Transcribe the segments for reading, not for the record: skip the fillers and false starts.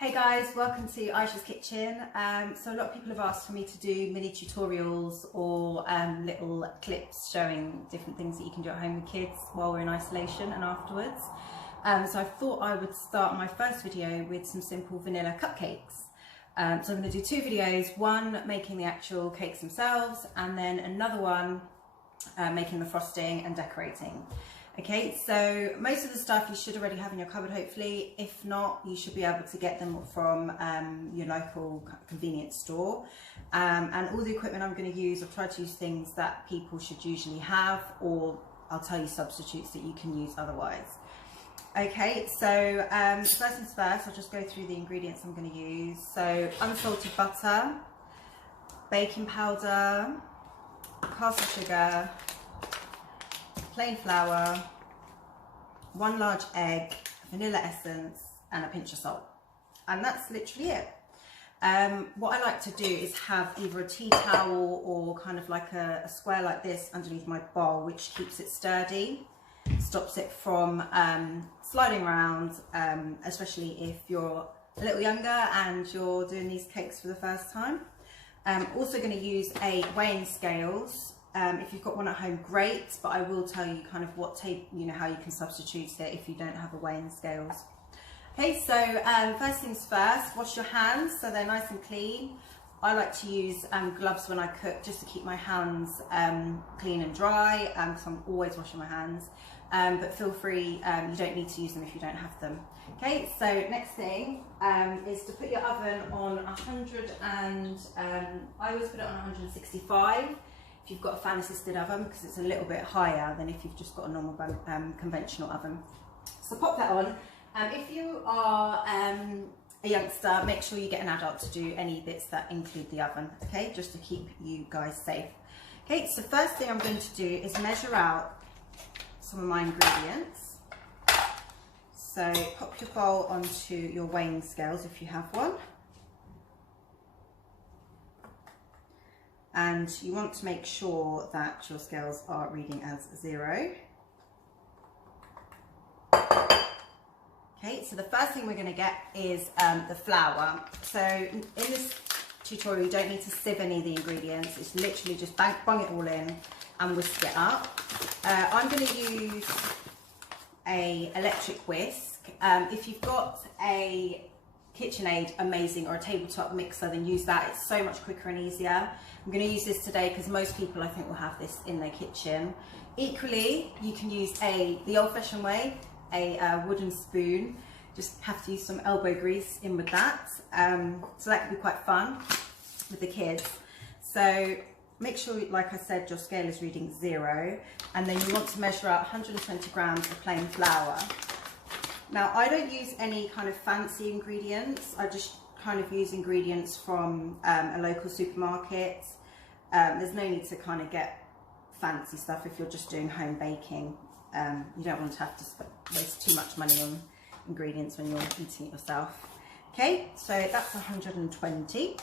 Hey guys, welcome to Aisha's Kitchen. So a lot of people have asked for me to do mini tutorials or little clips showing different things that you can do at home with kids while we're in isolation and afterwards. So I thought I would start my first video with some simple vanilla cupcakes. So I'm going to do two videos, one making the actual cakes themselves and then another one making the frosting and decorating. Okay, so most of the stuff you should already have in your cupboard, hopefully. If not, you should be able to get them from your local convenience store. And all the equipment I'm going to use, I've tried to use things that people should usually have, or I'll tell you substitutes that you can use otherwise. Okay, so first things first, I'll just go through the ingredients I'm going to use. So unsalted butter, baking powder, caster sugar, plain flour, 1 large egg, vanilla essence and a pinch of salt, and that's literally it. What I like to do is have either a tea towel or kind of like a square like this underneath my bowl, which keeps it sturdy, stops it from sliding around, especially if you're a little younger and you're doing these cakes for the first time. I'm also going to use a weighing scales. If you've got one at home, great, but I will tell you kind of what how you can substitute it if you don't have a weighing scales. Okay, so first things first, wash your hands so they're nice and clean. I like to use gloves when I cook just to keep my hands clean and dry, because I'm always washing my hands. But feel free, you don't need to use them if you don't have them. Okay, so next thing is to put your oven on 100 and I always put it on 165. If you've got a fan assisted oven, because it's a little bit higher than if you've just got a normal conventional oven. So pop that on. If you are a youngster, make sure you get an adult to do any bits that include the oven, okay, just to keep you guys safe. Okay, so first thing I'm going to do is measure out some of my ingredients. So pop your bowl onto your weighing scales if you have one. And you want to make sure that your scales are reading as 0. Okay, so the first thing we're going to get is the flour. So in this tutorial you don't need to sieve any of the ingredients, it's literally just bung it all in and whisk it up. I'm going to use a electric whisk. If you've got a KitchenAid, amazing, or a tabletop mixer, then use that. It's so much quicker and easier. I'm going to use this today because most people I think will have this in their kitchen. Equally, you can use the old-fashioned way, a wooden spoon. Just have to use some elbow grease in with that. So that can be quite fun with the kids. So make sure, like I said, your scale is reading 0, and then you want to measure out 120 grams of plain flour. Now, I don't use any kind of fancy ingredients. I just kind of use ingredients from a local supermarket. There's no need to kind of get fancy stuff if you're just doing home baking. You don't want to have to waste too much money on ingredients when you're eating it yourself. Okay, so that's 120.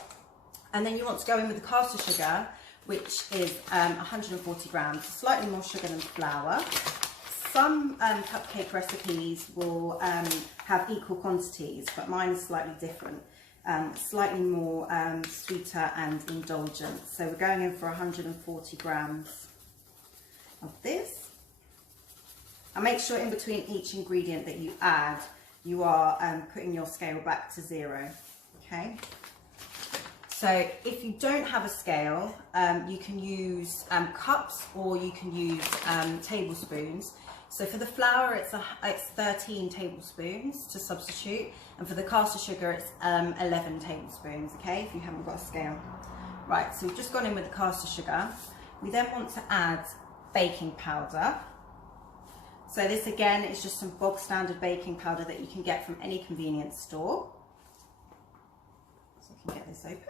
And then you want to go in with the caster sugar, which is 140 grams, slightly more sugar than flour. Some cupcake recipes will have equal quantities, but mine is slightly different, slightly more sweeter and indulgent. So we're going in for 140 grams of this. And make sure in between each ingredient that you add, you are putting your scale back to 0, okay? So if you don't have a scale, you can use cups or you can use tablespoons. So for the flour, it's 13 tablespoons to substitute, and for the caster sugar, it's 11 tablespoons, okay, if you haven't got a scale. Right, so we've just gone in with the caster sugar. We then want to add baking powder. So this again is just some bog standard baking powder that you can get from any convenience store. So I can get this open.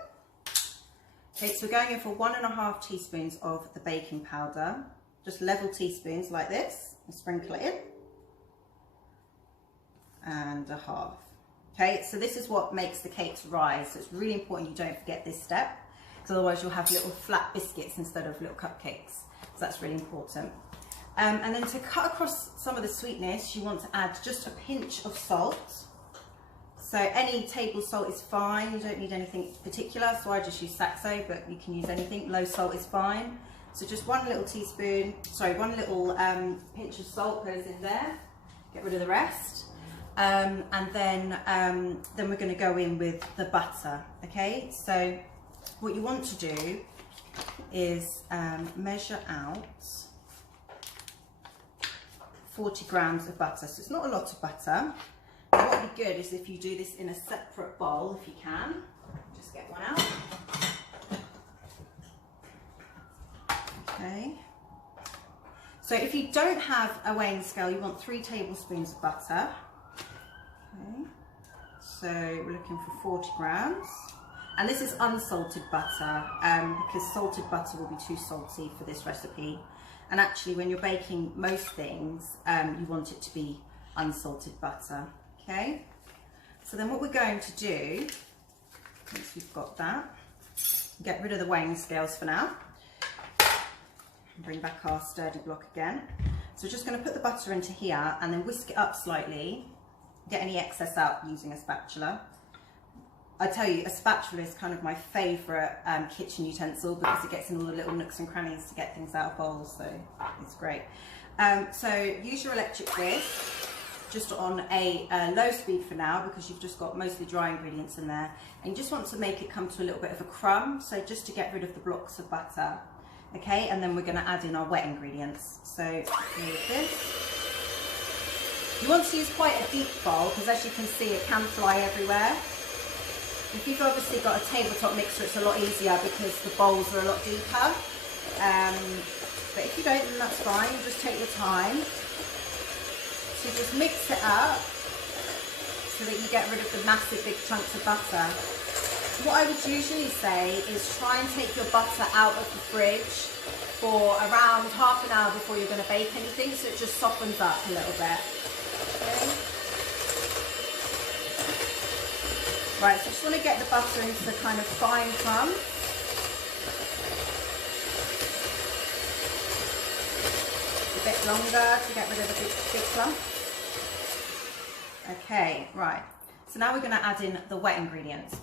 Okay, so we're going in for 1½ teaspoons of the baking powder, just level teaspoons like this. And sprinkle it in, and 1/2. Okay, so this is what makes the cakes rise. So it's really important you don't forget this step, because otherwise you'll have little flat biscuits instead of little cupcakes. So that's really important. And then to cut across some of the sweetness, you want to add just a pinch of salt. So any table salt is fine, you don't need anything particular, so I just use Saxo, but you can use anything. Low salt is fine. So just one little pinch of salt goes in there, get rid of the rest. And then we're going to go in with the butter, okay? So what you want to do is measure out 40 grams of butter. So it's not a lot of butter. What would be good is if you do this in a separate bowl, if you can. Just get one out. Okay. So if you don't have a weighing scale, you want 3 tablespoons of butter. Okay. So we're looking for 40 grams. And this is unsalted butter because salted butter will be too salty for this recipe. And actually when you're baking most things, you want it to be unsalted butter. Okay, so then what we're going to do, once we've got that, get rid of the weighing scales for now. Bring back our sturdy block again. So we're just going to put the butter into here and then whisk it up slightly, get any excess out using a spatula. I tell you, a spatula is kind of my favourite kitchen utensil because it gets in all the little nooks and crannies to get things out of bowls, so it's great. So use your electric whisk. Just on a low speed for now because you've just got mostly dry ingredients in there, and you just want to make it come to a little bit of a crumb, so just to get rid of the blocks of butter. Okay, and then we're going to add in our wet ingredients. So here's this. You want to use quite a deep bowl because as you can see it can fly everywhere. If you've obviously got a tabletop mixer, it's a lot easier because the bowls are a lot deeper, but if you don't, then that's fine. You just take your time. So just mix it up so that you get rid of the massive big chunks of butter. What I would usually say is try and take your butter out of the fridge for around half an hour before you're going to bake anything, so it just softens up a little bit. Okay. Right, so just want to get the butter into the kind of fine crumbs. A bit longer to get rid of the big clump. Okay, right. So now we're going to add in the wet ingredients.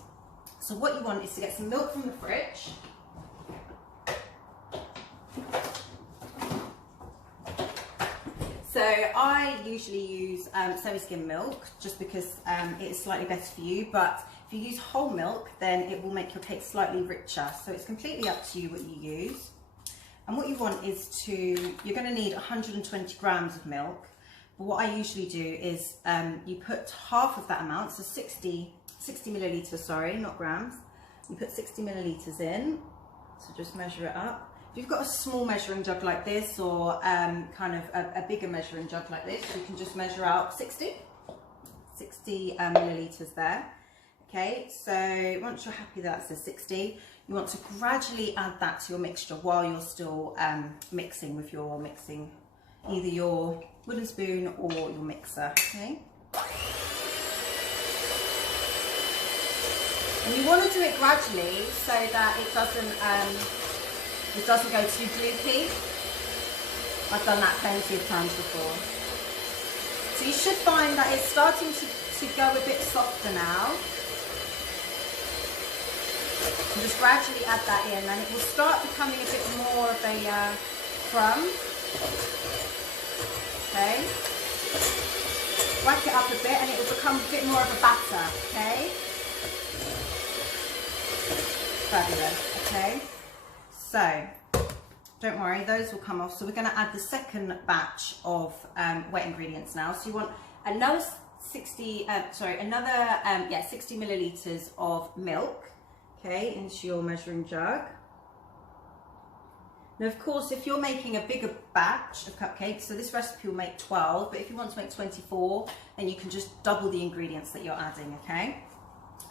So what you want is to get some milk from the fridge. So I usually use semi-skim milk just because it is slightly better for you, but if you use whole milk then it will make your cake slightly richer. So it's completely up to you what you use. And what you want is you're going to need 120 grams of milk. But what I usually do is you put half of that amount, so 60 millilitres, sorry, not grams. You put 60 millilitres in, so just measure it up. If you've got a small measuring jug like this or kind of a bigger measuring jug like this, you can just measure out 60 millilitres there. Okay, so once you're happy that says 60, you want to gradually add that to your mixture while you're still mixing with your either your wooden spoon or your mixer, okay? And you want to do it gradually so that it doesn't go too gloopy. I've done that plenty of times before. So you should find that it's starting to go a bit softer now. And just gradually add that in and it will start becoming a bit more of a crumb. Okay, whack it up a bit and it will become a bit more of a batter, okay? Fabulous, okay? So, don't worry, those will come off. So we're going to add the second batch of wet ingredients now. So you want another 60 millilitres of milk, okay, into your measuring jug. Now, of course, if you're making a bigger batch of cupcakes, so this recipe will make 12, but if you want to make 24, then you can just double the ingredients that you're adding, okay?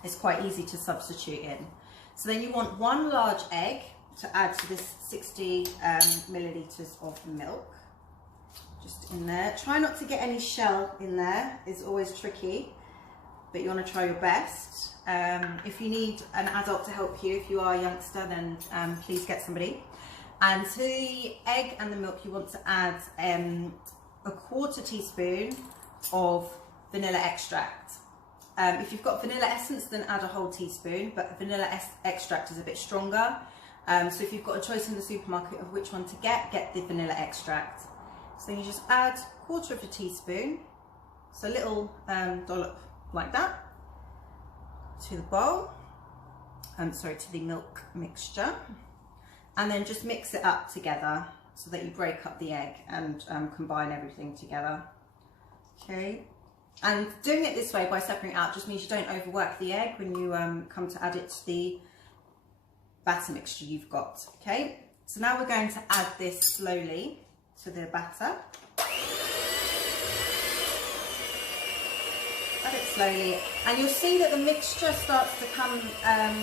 It's quite easy to substitute in. So then you want 1 large egg to add to this 60 millilitres of milk. Just in there. Try not to get any shell in there, it's always tricky, but you want to try your best. If you need an adult to help you, if you are a youngster, then please get somebody. And to the egg and the milk, you want to add a 1/4 teaspoon of vanilla extract. If you've got vanilla essence, then add a whole teaspoon, but vanilla extract is a bit stronger. So if you've got a choice in the supermarket of which one to get the vanilla extract. So you just add 1/4 teaspoon, so a little dollop like that, to the bowl, to the milk mixture, and then just mix it up together so that you break up the egg and combine everything together. Okay, and doing it this way by separating out just means you don't overwork the egg when you come to add it to the batter mixture you've got. Okay, so now we're going to add this slowly to the batter. Add it slowly, and you'll see that the mixture starts to come a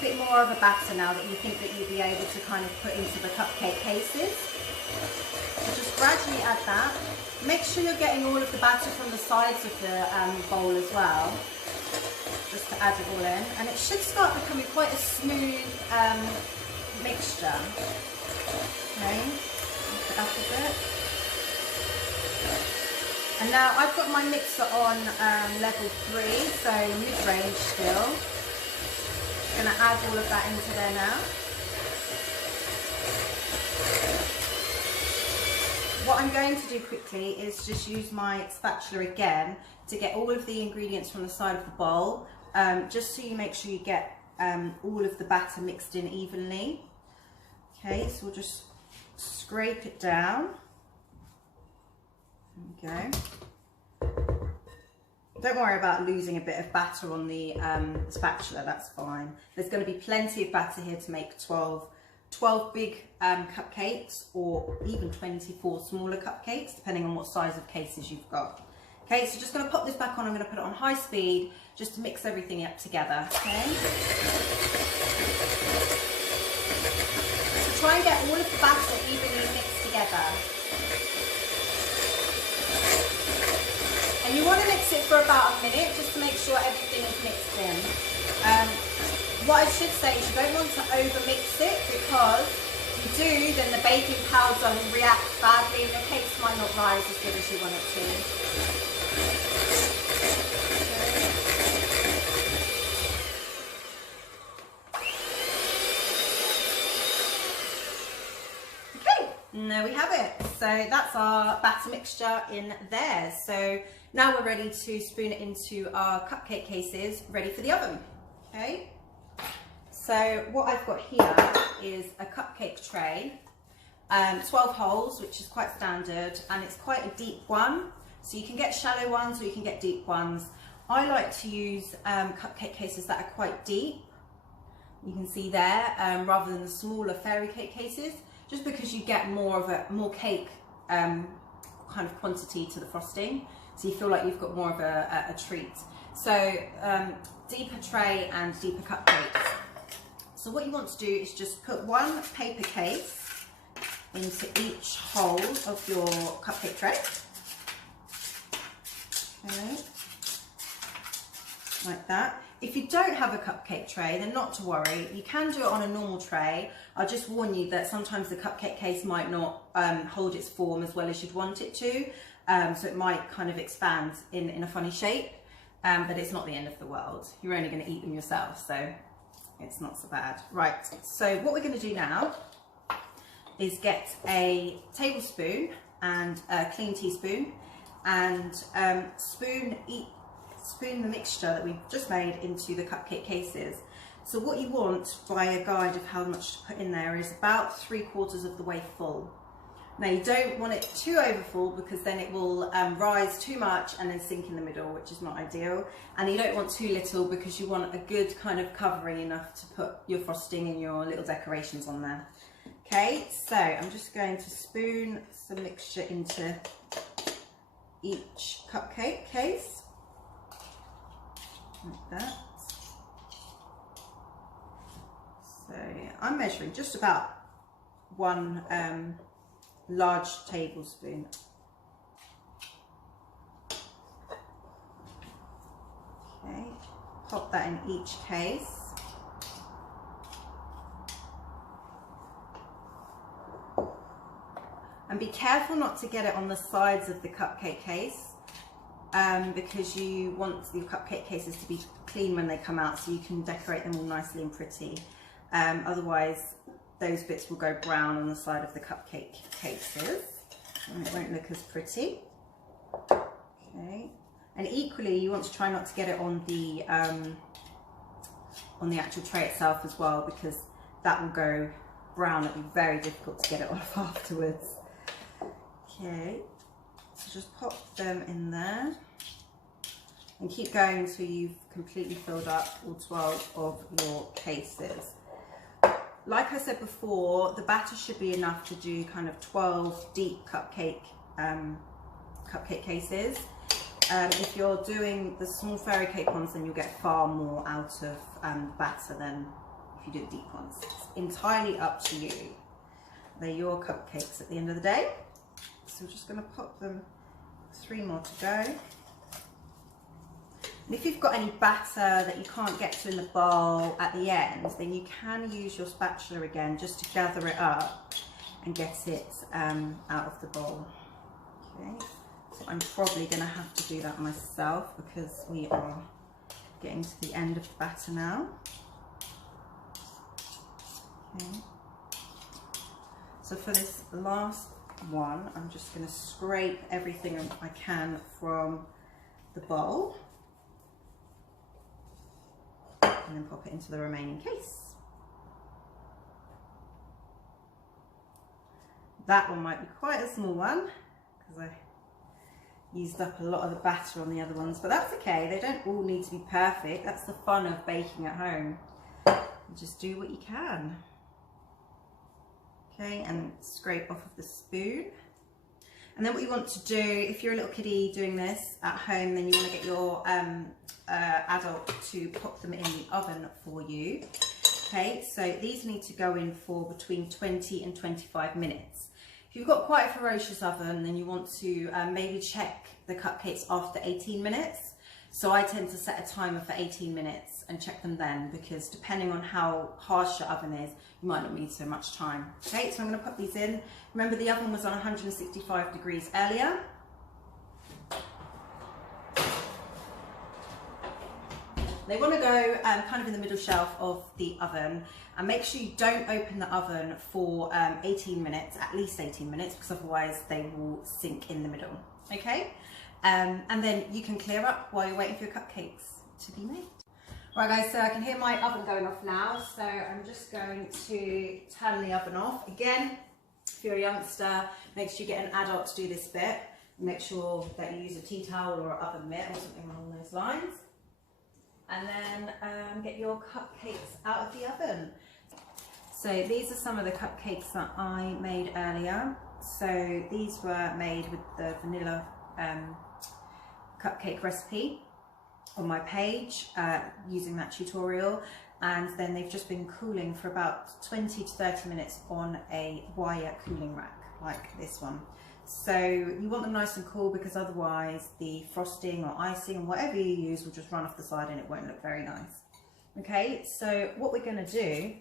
bit more of a batter now that you think that you'll be able to kind of put into the cupcake cases. So just gradually add that. Make sure you're getting all of the batter from the sides of the bowl as well, just to add it all in, and it should start becoming quite a smooth mixture. Okay, lift it up a bit. And now I've got my mixer on level 3, so mid-range still. I'm going to add all of that into there now. What I'm going to do quickly is just use my spatula again to get all of the ingredients from the side of the bowl, just so you make sure you get all of the batter mixed in evenly. Okay, so we'll just scrape it down. There we go. Don't worry about losing a bit of batter on the spatula, that's fine. There's going to be plenty of batter here to make 12 big cupcakes, or even 24 smaller cupcakes, depending on what size of cases you've got. Okay, so just going to pop this back on. I'm going to put it on high speed just to mix everything up together. Okay. So try and get all of the batter evenly mixed together. And you want to mix it for about a minute just to make sure everything is mixed in. What I should say is you don't want to over mix it, because if you do, then the baking powder will react badly and your cakes might not rise as good as you want it to. Okay, and there we have it. So that's our batter mixture in there. So now we're ready to spoon it into our cupcake cases, ready for the oven. Okay. So what I've got here is a cupcake tray, 12 holes, which is quite standard, and it's quite a deep one. So you can get shallow ones or you can get deep ones. I like to use cupcake cases that are quite deep. You can see there, rather than the smaller fairy cake cases, just because you get more cake kind of quantity to the frosting. So you feel like you've got more of a treat. So deeper tray and deeper cupcakes. So what you want to do is just put one paper case into each hole of your cupcake tray. Okay. Like that. If you don't have a cupcake tray, then not to worry. You can do it on a normal tray. I'll just warn you that sometimes the cupcake case might not hold its form as well as you'd want it to. So it might kind of expand in a funny shape, but it's not the end of the world. You're only going to eat them yourself, so it's not so bad. Right, so what we're going to do now is get a tablespoon and a clean teaspoon and spoon the mixture that we've just made into the cupcake cases. So what you want by a guide of how much to put in there is about 3/4 of the way full. Now you don't want it too overfull, because then it will rise too much and then sink in the middle, which is not ideal. And you don't want too little, because you want a good kind of covering enough to put your frosting and your little decorations on there. Okay, so I'm just going to spoon some mixture into each cupcake case, like that. So I'm measuring just about one large tablespoon. Okay, pop that in each case. And be careful not to get it on the sides of the cupcake case, because you want your cupcake cases to be clean when they come out, so you can decorate them all nicely and pretty. Otherwise those bits will go brown on the side of the cupcake cases and it won't look as pretty. Okay, and equally you want to try not to get it on the actual tray itself as well, because that will go brown. It'll be very difficult to get it off afterwards. Okay, so just pop them in there and keep going until you've completely filled up all 12 of your cases. Like I said before, the batter should be enough to do kind of 12 deep cupcake cases. If you're doing the small fairy cake ones, then you'll get far more out of batter than if you do the deep ones. It's entirely up to you. They're your cupcakes at the end of the day. So we're just going to pop them, 3 more to go. And if you've got any batter that you can't get to in the bowl at the end, then you can use your spatula again just to gather it up and get it out of the bowl. Okay, so I'm probably going to have to do that myself because we are getting to the end of the batter now. Okay. So for this last one, I'm just going to scrape everything I can from the bowl and then pop it into the remaining case. That one might be quite a small one because I used up a lot of the batter on the other ones, but that's okay. They don't all need to be perfect. That's the fun of baking at home. You just do what you can. Okay, and scrape off of the spoon. And then what you want to do, if you're a little kiddie doing this at home, then you want to get your adult to pop them in the oven for you. Okay, so these need to go in for between 20 and 25 minutes. If you've got quite a ferocious oven, then you want to maybe check the cupcakes after 18 minutes. So I tend to set a timer for 18 minutes and check them then, because depending on how harsh your oven is, you might not need so much time. Okay, so I'm going to put these in. Remember, the oven was on 165 degrees earlier. They want to go kind of in the middle shelf of the oven, and make sure you don't open the oven for 18 minutes, at least 18 minutes, because otherwise they will sink in the middle. Okay, and then you can clear up while you're waiting for your cupcakes to be made. Right guys, so I can hear my oven going off now, so I'm just going to turn the oven off. Again, if you're a youngster, make sure you get an adult to do this bit. Make sure that you use a tea towel or an oven mitt or something along those lines. And then get your cupcakes out of the oven. So these are some of the cupcakes that I made earlier. So these were made with the vanilla cupcake recipe on my page using that tutorial, and then they've just been cooling for about 20 to 30 minutes on a wire cooling rack like this one. So you want them nice and cool, because otherwise the frosting or icing or whatever you use will just run off the side and it won't look very nice. Okay, so what we're going to do,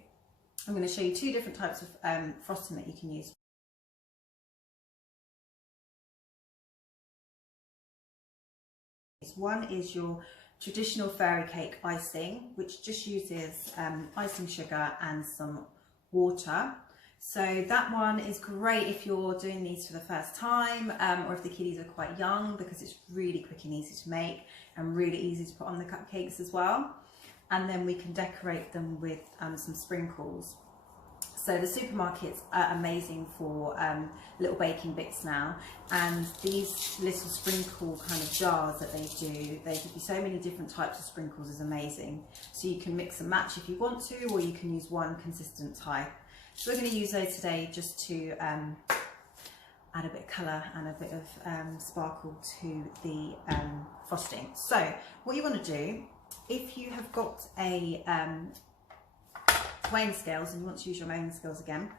I'm going to show you 2 different types of frosting that you can use. One is your traditional fairy cake icing, which just uses icing sugar and some water. So that one is great if you're doing these for the first time, or if the kiddies are quite young, because it's really quick and easy to make and really easy to put on the cupcakes as well. And then we can decorate them with some sprinkles. So the supermarkets are amazing for little baking bits now, and these little sprinkle kind of jars that they do, they give you so many different types of sprinkles, is amazing. So you can mix and match if you want to, or you can use one consistent type. So we're going to use those today just to add a bit of colour and a bit of sparkle to the frosting. So what you want to do, if you have got a weighing scales and you want to use your weighing scales again,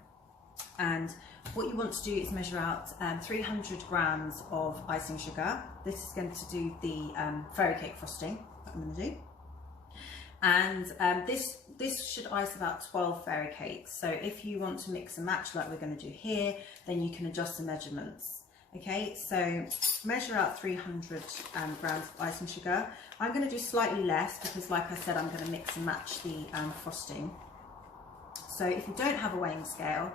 and what you want to do is measure out 300 grams of icing sugar. This is going to do the fairy cake frosting that I'm going to do, and this should ice about 12 fairy cakes. So if you want to mix and match like we're going to do here, then you can adjust the measurements. Okay, so measure out 300 grams of icing sugar. I'm going to do slightly less because, like I said, I'm going to mix and match the frosting. So if you don't have a weighing scale,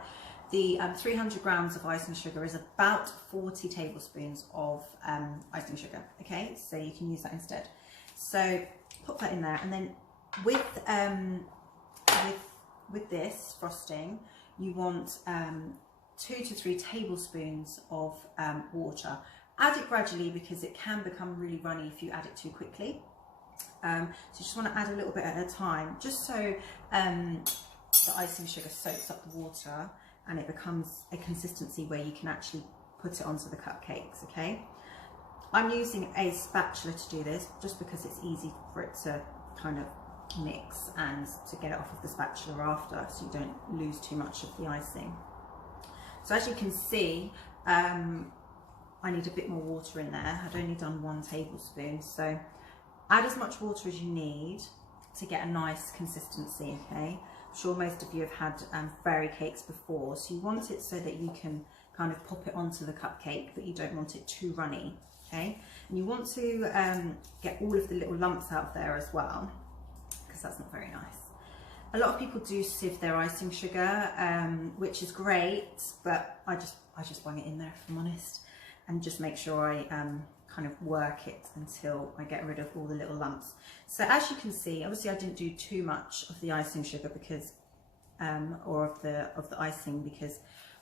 the 300 grams of icing sugar is about 40 tablespoons of icing sugar. Okay, so you can use that instead. So put that in there, and then with this frosting, you want 2 to 3 tablespoons of water. Add it gradually because it can become really runny if you add it too quickly. So you just want to add a little bit at a time, just so the icing sugar soaks up the water and it becomes a consistency where you can actually put it onto the cupcakes. Okay, I'm using a spatula to do this just because it's easy for it to kind of mix and to get it off of the spatula after, so you don't lose too much of the icing. So as you can see, I need a bit more water in there. I'd only done 1 tablespoon, so add as much water as you need to get a nice consistency. Okay, I'm sure most of you have had fairy cakes before, so you want it so that you can kind of pop it onto the cupcake, but you don't want it too runny. Okay, and you want to get all of the little lumps out there as well, because that's not very nice. A lot of people do sieve their icing sugar, which is great, but I just bung it in there, if I'm honest, and just make sure I kind of work it until I get rid of all the little lumps. So as you can see, obviously I didn't do too much of the icing sugar because, or of the icing, because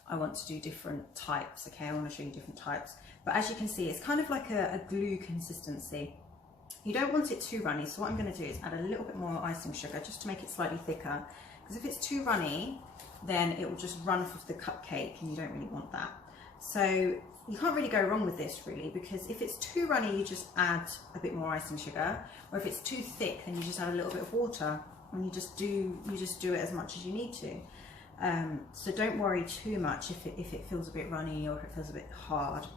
I want to do different types. Okay, I want to show you different types. But as you can see, it's kind of like a glue consistency. You don't want it too runny, so what I'm going to do is add a little bit more icing sugar just to make it slightly thicker, because if it's too runny, then it will just run off the cupcake, and you don't really want that. So you can't really go wrong with this really, because if it's too runny, you just add a bit more icing sugar, or if it's too thick, then you just add a little bit of water, and you just do it as much as you need to. So don't worry too much if it feels a bit runny or if it feels a bit hard.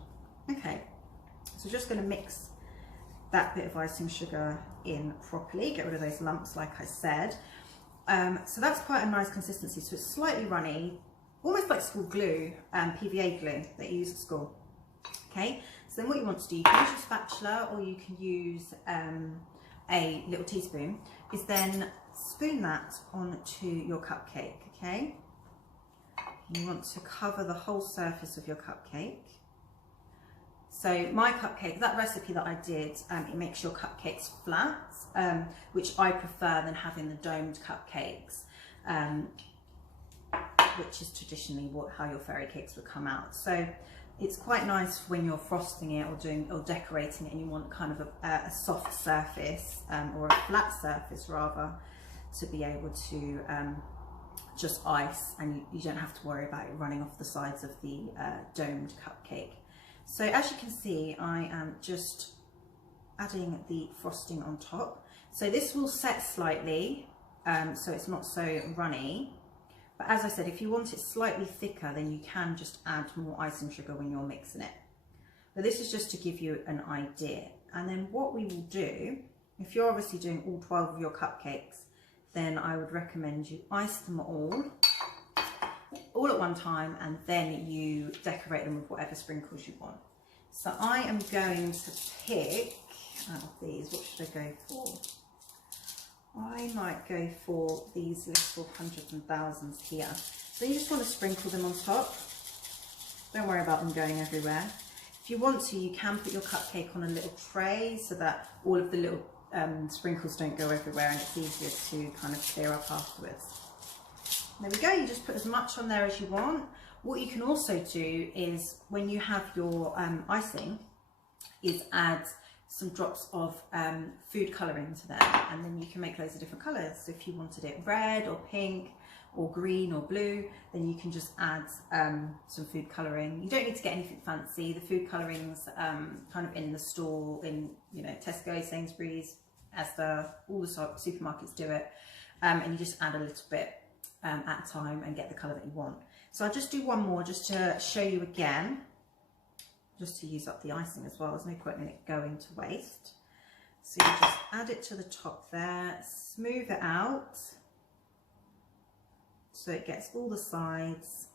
Okay, so just going to mix that bit of icing sugar in properly, get rid of those lumps like I said. So that's quite a nice consistency, so it's slightly runny, almost like school glue, PVA glue that you use at school. Okay, so then what you want to do, you can use your spatula or you can use a little teaspoon, is then spoon that onto your cupcake. Okay, you want to cover the whole surface of your cupcake. So my cupcake, that recipe that I did, it makes your cupcakes flat, which I prefer than having the domed cupcakes, which is traditionally how your fairy cakes would come out. So it's quite nice when you're frosting it or decorating it and you want kind of a soft surface, or a flat surface rather, to be able to just ice, and you don't have to worry about it running off the sides of the domed cupcake. So as you can see, I am just adding the frosting on top. So this will set slightly, so it's not so runny. But as I said, if you want it slightly thicker, then you can just add more icing sugar when you're mixing it. But this is just to give you an idea. And then what we will do, if you're obviously doing all 12 of your cupcakes, then I would recommend you ice them all at one time, and then you decorate them with whatever sprinkles you want. So I am going to pick out of these, what should I go for? I might go for these little hundreds and thousands here. So you just want to sprinkle them on top. Don't worry about them going everywhere. If you want to, you can put your cupcake on a little tray so that all of the little sprinkles don't go everywhere, and it's easier to kind of clear up afterwards. There we go, you just put as much on there as you want. What you can also do is, when you have your icing, is add some drops of food colouring to them, and then you can make loads of different colours. So if you wanted it red or pink or green or blue, then you can just add some food colouring. You don't need to get anything fancy. The food colourings kind of in the store, in Tesco, Sainsbury's, Asda, all the supermarkets do it, and you just add a little bit at a time and get the colour that you want. So I'll just do one more just to show you again, just to use up the icing as well. There's no point in it going to waste. So you just add it to the top there, smooth it out so it gets all the sides.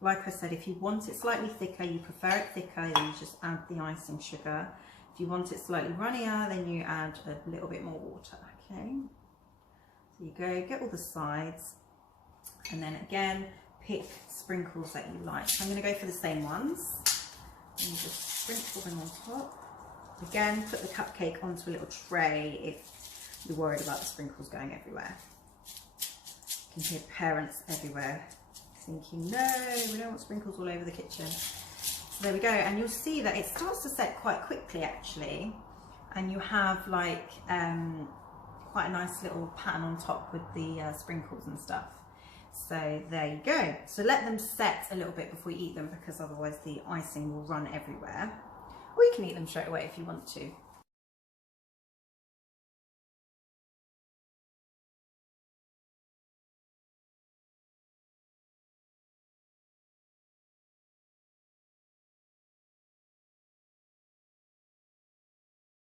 like I said, if you want it slightly thicker, you prefer it thicker, then you just add the icing sugar. If you want it slightly runnier, then you add a little bit more water, okay? So you go, get all the sides, and then again, pick sprinkles that you like. So I'm going to go for the same ones, and you just sprinkle them on top. Again, put the cupcake onto a little tray if you're worried about the sprinkles going everywhere. You can hear parents everywhere thinking, no, we don't want sprinkles all over the kitchen. So there we go, and you'll see that it starts to set quite quickly actually, and you have like quite a nice little pattern on top with the sprinkles and stuff. So there you go. So let them set a little bit before you eat them, because otherwise the icing will run everywhere. Or you can eat them straight away if you want to.